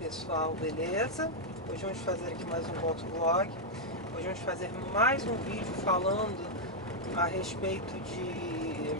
Pessoal, beleza? Hoje vamos fazer aqui mais um motovlog. Hoje vamos fazer mais um vídeo falando a respeito de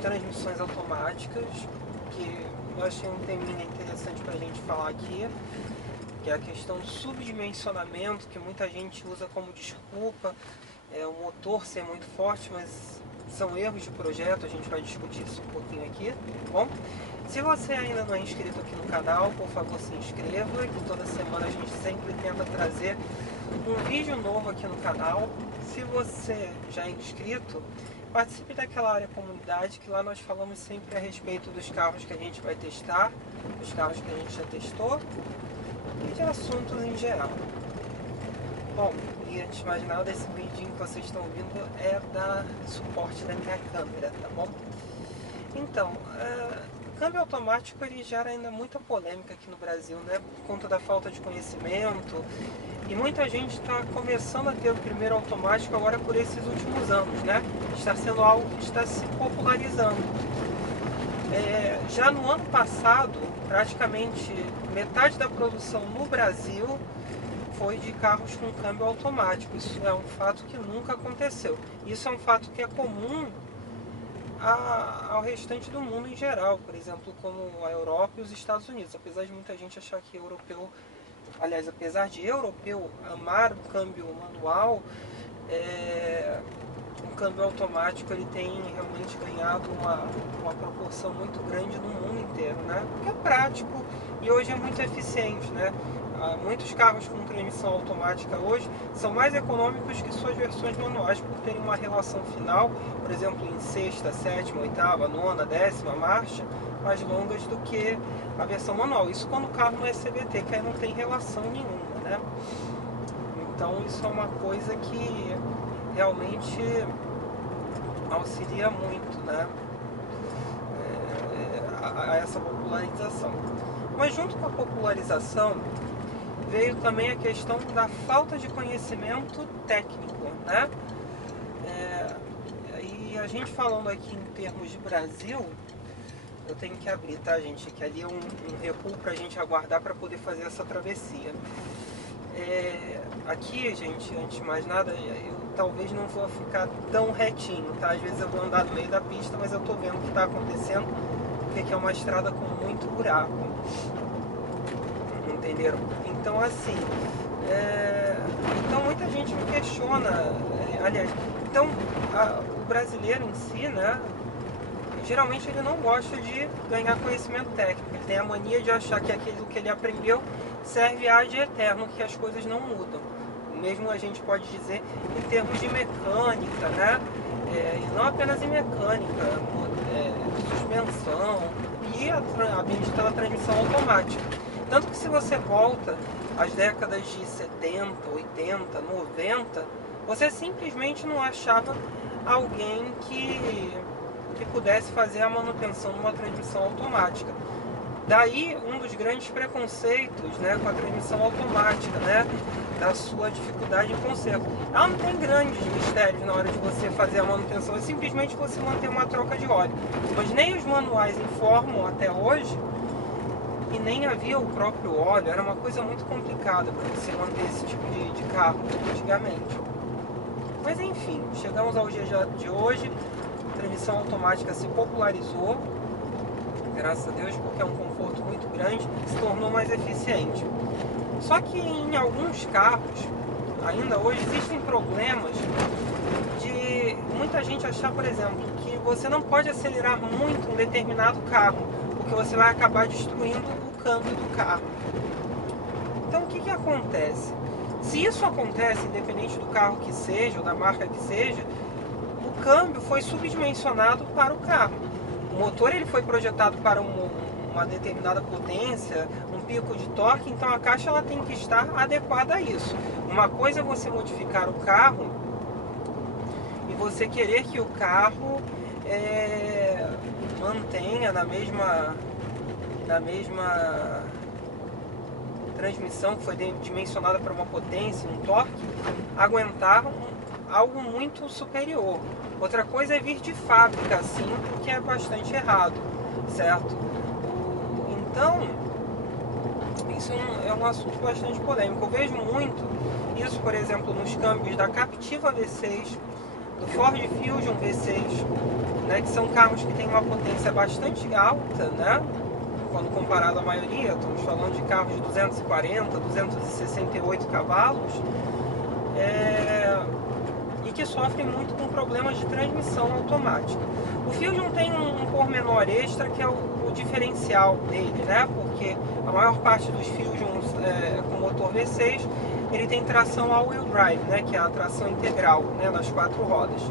transmissões automáticas, que eu achei um teminha interessante para a gente falar aqui, que é a questão do subdimensionamento, que muita gente usa como desculpa, o motor ser muito forte, mas são erros de projeto. A gente vai discutir isso um pouquinho aqui, tá bom? Se você ainda não é inscrito aqui no canal, por favor se inscreva, que toda semana a gente sempre tenta trazer um vídeo novo aqui no canal. Se você já é inscrito, participe daquela área comunidade, que lá nós falamos sempre a respeito dos carros que a gente vai testar, dos carros que a gente já testou e de assuntos em geral. Bom, e antes de mais nada, esse vidinho que vocês estão ouvindo é da suporte da minha câmera, tá bom? Então, câmbio automático ele gera ainda muita polêmica aqui no Brasil, né? Por conta da falta de conhecimento. E muita gente está começando a ter o primeiro automático agora por esses últimos anos, né? Está sendo algo que está se popularizando. Já no ano passado, praticamente metade da produção no Brasil foi de carros com câmbio automático. Isso é um fato que nunca aconteceu. Isso é um fato que é comum ao restante do mundo em geral, por exemplo, como a Europa e os Estados Unidos. Apesar de muita gente achar que europeu, aliás, apesar de europeu amar o câmbio manual, o câmbio automático ele tem realmente ganhado uma proporção muito grande no mundo inteiro, né? Porque é prático e hoje é muito eficiente, né? Muitos carros com transmissão automática hoje são mais econômicos que suas versões manuais, por terem uma relação final, por exemplo, em sexta, sétima, oitava, nona, décima marcha, mais longas do que a versão manual. Isso quando o carro não é CVT, que aí não tem relação nenhuma, né? Então isso é uma coisa que realmente auxilia muito, né? A essa popularização. Mas junto com a popularização veio também a questão da falta de conhecimento técnico, né? E a gente falando aqui em termos de Brasil, eu tenho que abrir, tá, gente? Que ali é um recuo pra gente aguardar para poder fazer essa travessia. Aqui, gente, antes de mais nada, eu talvez não vou ficar tão retinho, tá? Às vezes eu vou andar no meio da pista, mas eu tô vendo o que tá acontecendo, porque aqui é uma estrada com muito buraco. Entenderam? Então assim, então muita gente me questiona, aliás, então o brasileiro em si, né, geralmente ele não gosta de ganhar conhecimento técnico, ele tem a mania de achar que aquilo que ele aprendeu serve ad eterno, que as coisas não mudam. Mesmo a gente pode dizer em termos de mecânica, né, e não apenas em mecânica, suspensão e a bendita transmissão automática. Tanto que se você volta às décadas de 70, 80, 90, você simplesmente não achava alguém que pudesse fazer a manutenção de uma transmissão automática. Daí um dos grandes preconceitos, né, com a transmissão automática, né, da sua dificuldade de conserto. Ela não tem grandes mistérios na hora de você fazer a manutenção, é simplesmente você manter uma troca de óleo. Mas nem os manuais informam até hoje, e nem havia o próprio óleo, era uma coisa muito complicada para você manter esse tipo de carro antigamente. Mas enfim, chegamos ao dia de hoje, a transmissão automática se popularizou, graças a Deus, porque é um conforto muito grande, se tornou mais eficiente. Só que em alguns carros, ainda hoje, existem problemas de muita gente achar, por exemplo, que você não pode acelerar muito um determinado carro, porque você vai acabar destruindo o câmbio do carro. Então o que acontece? Se isso acontece, independente do carro que seja, ou da marca que seja, o câmbio foi subdimensionado para o carro. O motor ele foi projetado para uma determinada potência, um pico de torque, então a caixa ela tem que estar adequada a isso. Uma coisa é você modificar o carro e você querer que o carro mantenha na mesma transmissão que foi dimensionada para uma potência, um torque, aguentar algo muito superior. Outra coisa é vir de fábrica assim, o que é bastante errado, certo? Então, isso é um assunto bastante polêmico. Eu vejo muito isso, por exemplo, nos câmbios da Captiva V6, do Ford Fusion V6, né, que são carros que têm uma potência bastante alta, né, quando comparado à maioria. Estamos falando de carros de 240, 268 cavalos, e que sofrem muito com problemas de transmissão automática. O Fusion tem um pormenor extra que é o diferencial dele, né, porque a maior parte dos Fusions com motor V6, ele tem tração all-wheel drive, né, que é a tração integral, né, nas 4 rodas.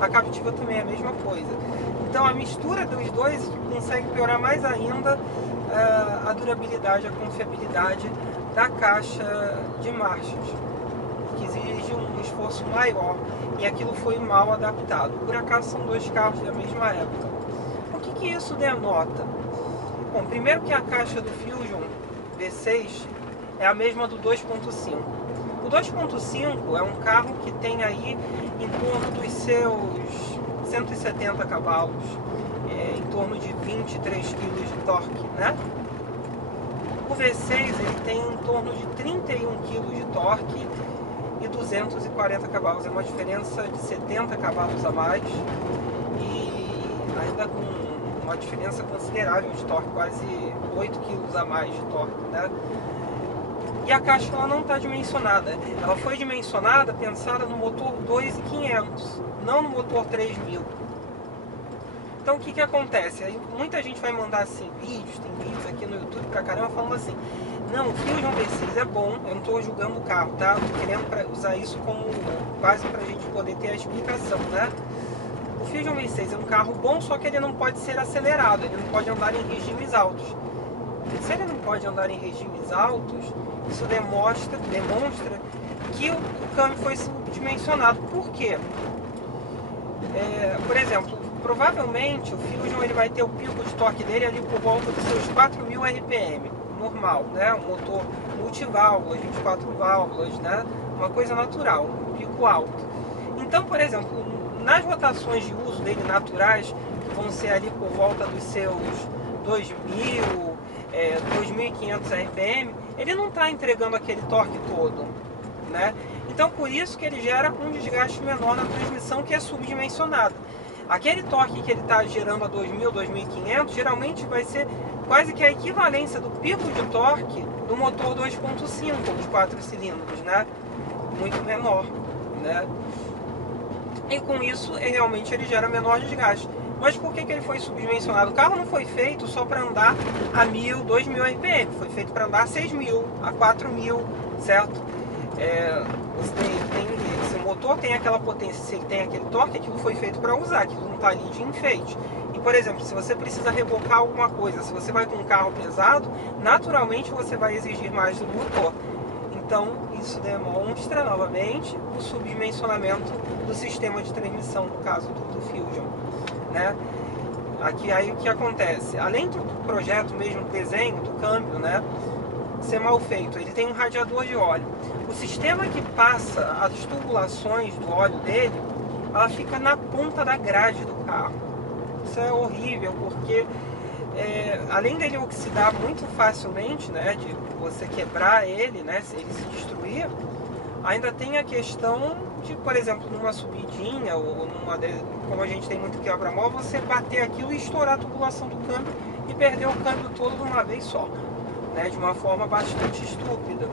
A Captiva também é a mesma coisa. Então a mistura dos dois consegue piorar mais ainda a durabilidade, a confiabilidade da caixa de marchas, que exige um esforço maior, e aquilo foi mal adaptado. Por acaso são dois carros da mesma época. O que isso denota? Bom, primeiro que a caixa do Fusion V6 é a mesma do 2.5. O 2.5 é um carro que tem aí em torno dos seus 170 cavalos, em torno de 23 kg de torque, né? O V6 ele tem em torno de 31 kg de torque e 240 cavalos, é uma diferença de 70 cavalos a mais, e ainda com uma diferença considerável de torque, quase 8 kg a mais de torque, né? E a caixa ela não está dimensionada, ela foi dimensionada pensada no motor 2.500, não no motor 3.000. Então o que acontece? Aí muita gente vai mandar assim vídeos, tem vídeos aqui no YouTube pra caramba falando assim: não, o Fusion V6 é bom, eu não estou julgando o carro, tá? Tô querendo usar isso como base pra gente poder ter a explicação, né? O Fusion V6 é um carro bom, só que ele não pode ser acelerado, ele não pode andar em regimes altos. Se ele não pode andar em regimes altos, isso demonstra que o câmbio foi subdimensionado. Por quê? Por exemplo, provavelmente o Fusion ele vai ter o pico de torque dele ali por volta dos seus 4.000 RPM, normal, né? Um motor multiválvulas, 24 válvulas, né? Uma coisa natural, um pico alto. Então, por exemplo, nas rotações de uso dele naturais, que vão ser ali por volta dos seus 2.000, 2.500 RPM, ele não está entregando aquele torque todo, né? Então por isso que ele gera um desgaste menor na transmissão, que é subdimensionada. Aquele torque que ele está gerando a 2.000, 2.500, geralmente vai ser quase que a equivalência do pico de torque do motor 2.5 de 4 cilindros, né? Muito menor, né? E com isso, realmente ele gera menor desgaste. Mas por que ele foi subdimensionado? O carro não foi feito só para andar a 1.000, 2.000 RPM, foi feito para andar a 6.000, a 4.000, certo? Se o motor tem aquela potência, se ele tem aquele torque, aquilo foi feito para usar, aquilo não está ali de enfeite. E, por exemplo, se você precisa rebocar alguma coisa, se você vai com um carro pesado, naturalmente você vai exigir mais do motor. Então, isso demonstra, novamente, o subdimensionamento do sistema de transmissão, no caso do Fusion, né? Aqui, aí o que acontece? Além do projeto mesmo, do desenho, do câmbio, né, ser mal feito, ele tem um radiador de óleo. O sistema que passa as tubulações do óleo dele, ela fica na ponta da grade do carro. Isso é horrível, porque além dele oxidar muito facilmente, né, de você quebrar ele, né, se ele se destruir, ainda tem a questão de, por exemplo, numa subidinha ou como a gente tem muito quebra-mola, você bater aquilo e estourar a tubulação do câmbio e perder o câmbio todo de uma vez só, né, de uma forma bastante estúpida.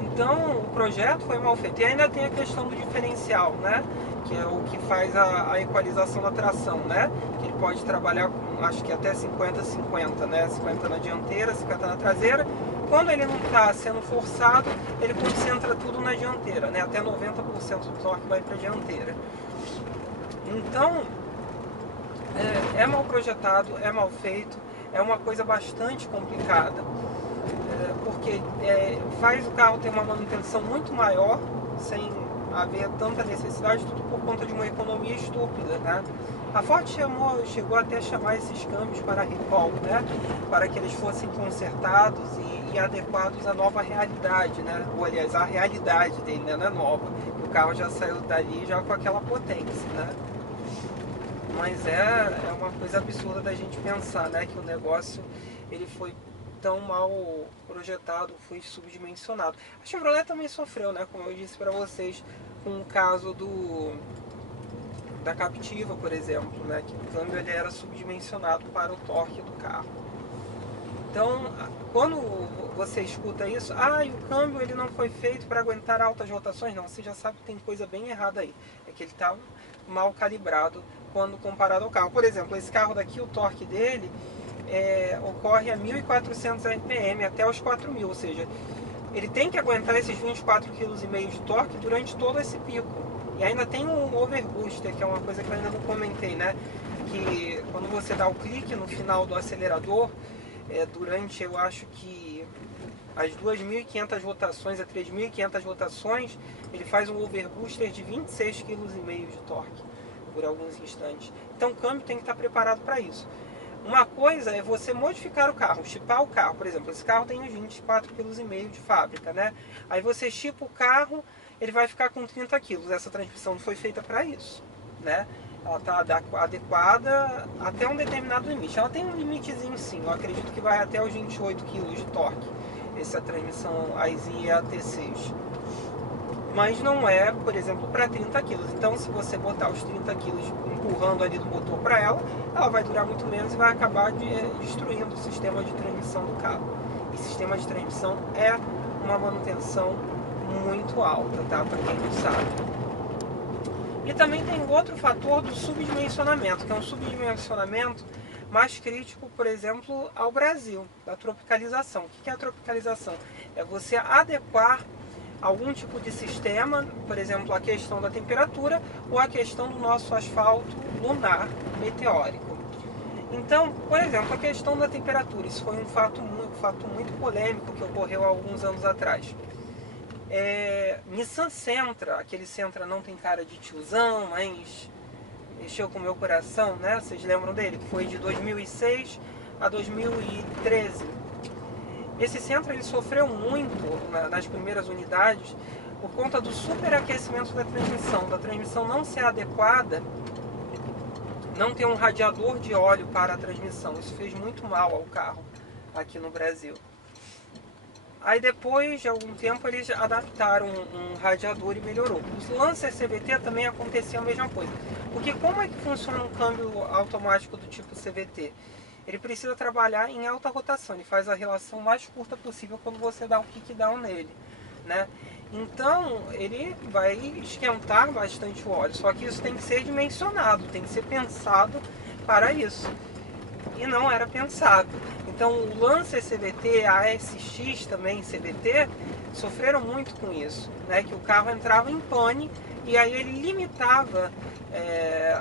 Então o projeto foi mal feito. E ainda tem a questão do diferencial, né, que é o que faz a equalização da tração, né, que ele pode trabalhar com, acho que até 50-50, né, 50 na dianteira, 50 na traseira. Quando ele não está sendo forçado, ele concentra tudo na dianteira, né, até 90% do torque vai para a dianteira. Então é mal projetado, é mal feito, é uma coisa bastante complicada, porque faz o carro ter uma manutenção muito maior, sem haver tanta necessidade, tudo por conta de uma economia estúpida, né? A Ford chegou até a chamar esses câmbios para recall, né? Para que eles fossem consertados e adequados à nova realidade, né? Ou aliás, a realidade dele, né? Não é nova, o carro já saiu dali já com aquela potência, né? Mas é uma coisa absurda da gente pensar, né? Que o negócio ele foi tão mal projetado, foi subdimensionado. A Chevrolet também sofreu, né, como eu disse para vocês, com o caso da Captiva, por exemplo, né, que o câmbio ele era subdimensionado para o torque do carro. Então, quando você escuta isso, e o câmbio ele não foi feito para aguentar altas rotações, não, você já sabe que tem coisa bem errada aí. É que ele está mal calibrado quando comparado ao carro. Por exemplo, esse carro daqui, o torque dele ocorre a 1.400 RPM até os 4.000, ou seja, ele tem que aguentar esses 24,5 kg de torque durante todo esse pico. E ainda tem um overbooster, que é uma coisa que eu ainda não comentei, né? Que quando você dá o clique no final do acelerador, durante, eu acho que as 2.500 rotações a 3.500 rotações, ele faz um overbooster de 26,5 kg de torque por alguns instantes. Então o câmbio tem que estar preparado para isso. Uma coisa é você modificar o carro, chipar o carro. Por exemplo, esse carro tem uns 24,5 kg de fábrica, né? Aí você chipa o carro, ele vai ficar com 30 kg. Essa transmissão não foi feita para isso, né? Ela está adequada até um determinado limite. Ela tem um limitezinho sim, eu acredito que vai até os 28 kg de torque. Essa transmissão AISI AT6. Mas não é, por exemplo, para 30 kg. Então, se você botar os 30 kg empurrando ali do motor para ela vai durar muito menos e vai acabar destruindo o sistema de transmissão do carro. E sistema de transmissão é uma manutenção muito alta, tá? Para quem não sabe. E também tem outro fator do subdimensionamento, que é um subdimensionamento mais crítico, por exemplo, ao Brasil, da tropicalização. O que é a tropicalização? É você adequar algum tipo de sistema, por exemplo, a questão da temperatura ou a questão do nosso asfalto lunar meteórico. Então, por exemplo, a questão da temperatura, isso foi um fato muito polêmico que ocorreu há alguns anos atrás. Nissan Sentra, aquele Sentra não tem cara de tiozão, mas mexeu com o meu coração, né? Vocês lembram dele? Que foi de 2006 a 2013. Esse Sentra ele sofreu muito nas primeiras unidades por conta do superaquecimento da transmissão não ser adequada, não ter um radiador de óleo para a transmissão. Isso fez muito mal ao carro aqui no Brasil. Aí depois de algum tempo eles adaptaram um radiador e melhorou. O Lancer CVT também acontecia a mesma coisa. Porque como é que funciona um câmbio automático do tipo CVT? Ele precisa trabalhar em alta rotação, ele faz a relação mais curta possível quando você dá o kickdown nele, né? Então ele vai esquentar bastante o óleo, só que isso tem que ser dimensionado, tem que ser pensado para isso. E não era pensado. Então o Lancer CVT, a ASX também CVT, sofreram muito com isso, né? Que o carro entrava em pane e aí ele limitava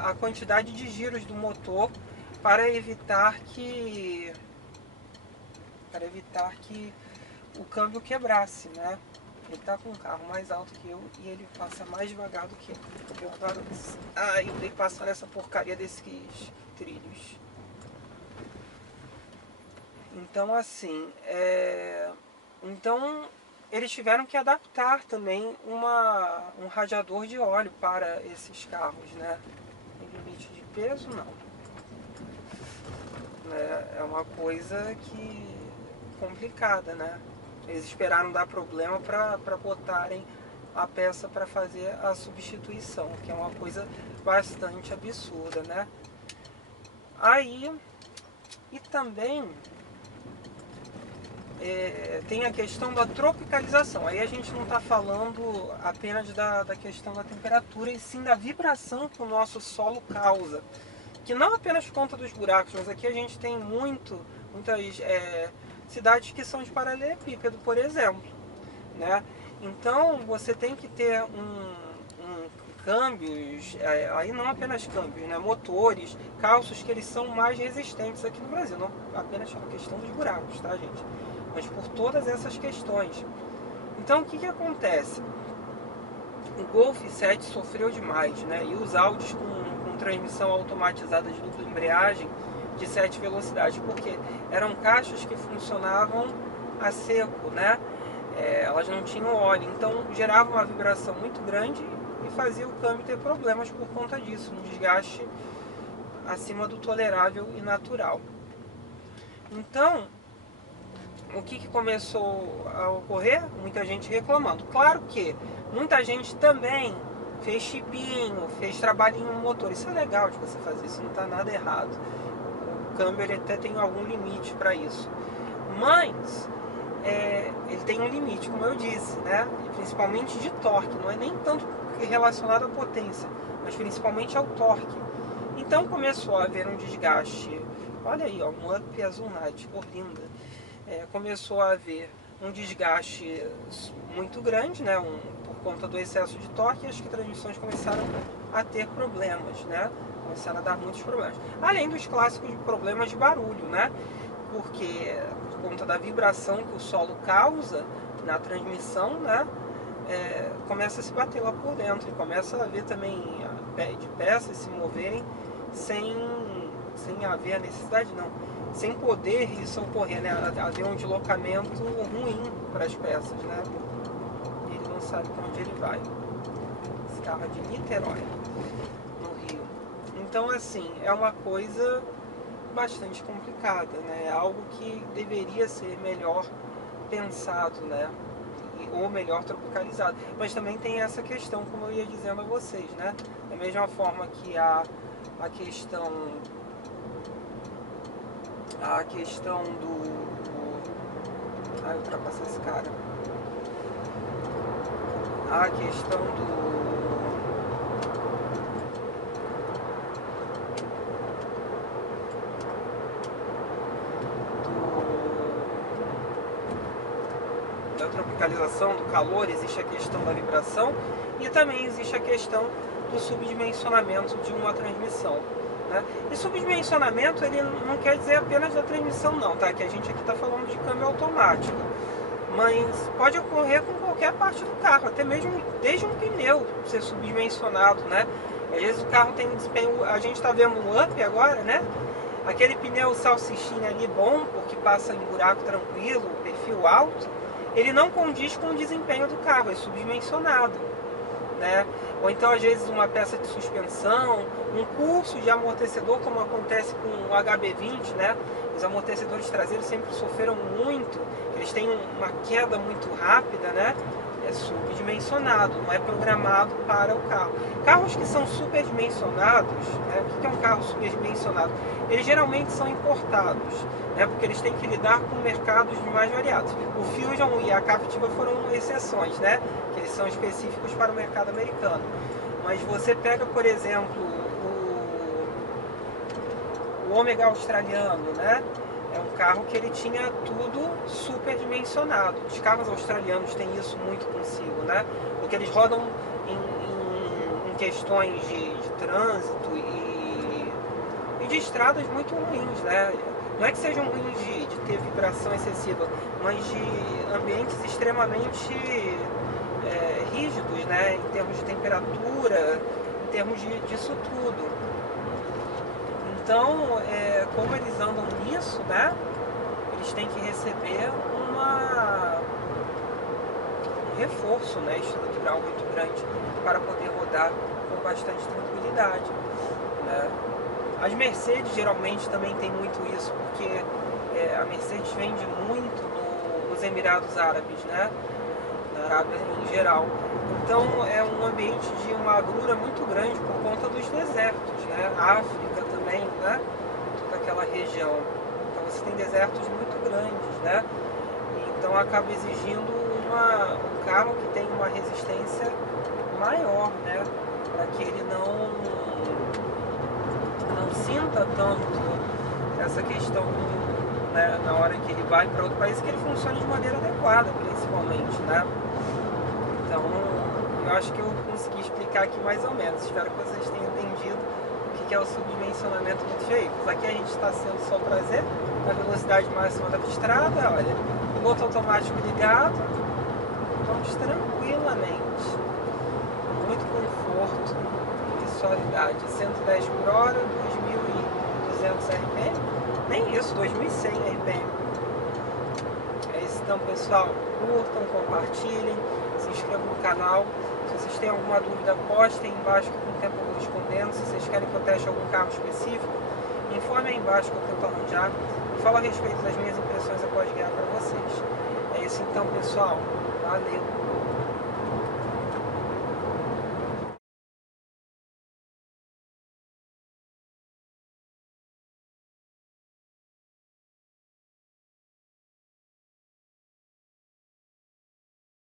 a quantidade de giros do motor para evitar que o câmbio quebrasse, né? Ele está com um carro mais alto que eu e ele passa mais devagar do que eu. Eu dei passar nessa porcaria desses trilhos. Então assim, então eles tiveram que adaptar também um radiador de óleo para esses carros, né? Tem limite de peso? Não. É uma coisa complicada, né? Eles esperaram dar problema para botarem a peça para fazer a substituição, que é uma coisa bastante absurda, né? Aí, e também tem a questão da tropicalização. Aí a gente não está falando apenas da questão da temperatura, e sim da vibração que o nosso solo causa. Que não apenas por conta dos buracos, mas aqui a gente tem muitas cidades que são de paralelepípedo, por exemplo, né? Então você tem que ter câmbios, aí não apenas câmbios, né? Motores, calços que eles são mais resistentes aqui no Brasil, não apenas pela questão dos buracos, tá, gente? Mas por todas essas questões. Então o que acontece? O Golf 7 sofreu demais, né? E os Audis com transmissão automatizada de dupla embreagem de 7 velocidades, porque eram caixas que funcionavam a seco, né? Elas não tinham óleo, então gerava uma vibração muito grande e fazia o câmbio ter problemas por conta disso, um desgaste acima do tolerável e natural. Então, o que começou a ocorrer? Muita gente reclamando. Claro que muita gente também fez chipinho, fez trabalhinho no motor. Isso é legal de você fazer, isso não está nada errado. O câmbio ele até tem algum limite para isso. Mas ele tem um limite, como eu disse, né? E principalmente de torque, não é nem tanto relacionado à potência, mas principalmente ao torque. Então começou a haver um desgaste. Olha aí, ó, um Up Azul Night, cor linda. Começou a haver um desgaste muito grande, né? Por conta do excesso de torque, as transmissões começaram a ter problemas, né? Começaram a dar muitos problemas. Além dos clássicos problemas de barulho, né? Porque por conta da vibração que o solo causa na transmissão, né? Começa a se bater lá por dentro e começa a haver também de peças se moverem sem haver a necessidade, não, sem poder isso ocorrer, né? Haver um deslocamento ruim para as peças, né? Ele não sabe para onde ele vai. Esse carro é de Niterói, no Rio. Então, assim, é uma coisa bastante complicada, né? É algo que deveria ser melhor pensado, né? Ou melhor tropicalizado. Mas também tem essa questão, como eu ia dizendo a vocês, né? Da mesma forma que a questão do... eu ultrapassei esse cara. A questão da tropicalização, do calor, existe a questão da vibração e também existe a questão do subdimensionamento de uma transmissão, né? E subdimensionamento ele não quer dizer apenas da transmissão não, tá? Que a gente aqui está falando de câmbio automático, mas pode ocorrer com qualquer parte do carro, até mesmo desde um pneu ser subdimensionado, né? Às vezes o carro tem um desempenho, a gente está vendo um Up agora, né? Aquele pneu salsichinha ali bom, porque passa em buraco tranquilo, perfil alto, ele não condiz com o desempenho do carro, é subdimensionado, né? Ou então às vezes uma peça de suspensão, um curso de amortecedor, como acontece com o HB20, né? Os amortecedores traseiros sempre sofreram muito, eles têm uma queda muito rápida, né? É subdimensionado, não é programado para o carro. Carros que são superdimensionados, né? O que é um carro superdimensionado? Eles geralmente são importados, né? Porque eles têm que lidar com mercados mais variados. O Fusion e a Captiva foram exceções, né? Que eles são específicos para o mercado americano. Mas você pega, por exemplo, o Ômega australiano, né? É um carro que ele tinha tudo superdimensionado. Os carros australianos têm isso muito consigo, né? Porque eles rodam em questões de trânsito e de estradas muito ruins, né? Não é que sejam ruins de ter vibração excessiva, mas de ambientes extremamente rígidos, né? Em termos de temperatura, em termos disso tudo. Então, como eles andam nisso, né? Eles têm que receber um reforço, né, estrutural muito grande para poder rodar com bastante tranquilidade, né? As Mercedes geralmente também tem muito isso, porque a Mercedes vende muito nos Emirados Árabes, né? Na Arábia em geral. Então é um ambiente de uma agrura muito grande por conta dos desertos, né? África também, né? Toda aquela região. Então você tem desertos muito grandes, né? Então acaba exigindo um carro que tem uma resistência maior, né? Para que ele não sinta tanto essa questão, né? Na hora que ele vai para outro país, que ele funcione de maneira adequada, principalmente, né? Então, eu acho que eu consegui explicar aqui mais ou menos. Espero que vocês tenham entendido o que é o subdimensionamento dos veículos. Aqui a gente está sendo só prazer, na velocidade máxima da estrada, olha, piloto automático ligado, vamos tranquilamente, muito conforto e suavidade. 110 por hora, 2.200 RPM, nem isso, 2.100 RPM. É isso então, pessoal, curtam, compartilhem, se inscrevam no canal. Se vocês têm alguma dúvida, postem embaixo que com o tempo eu vou respondendo. Se vocês querem que eu teste algum carro específico, informe aí embaixo que eu tento arranjar e falo a respeito das minhas impressões após guerra para vocês. É isso então, pessoal. Valeu!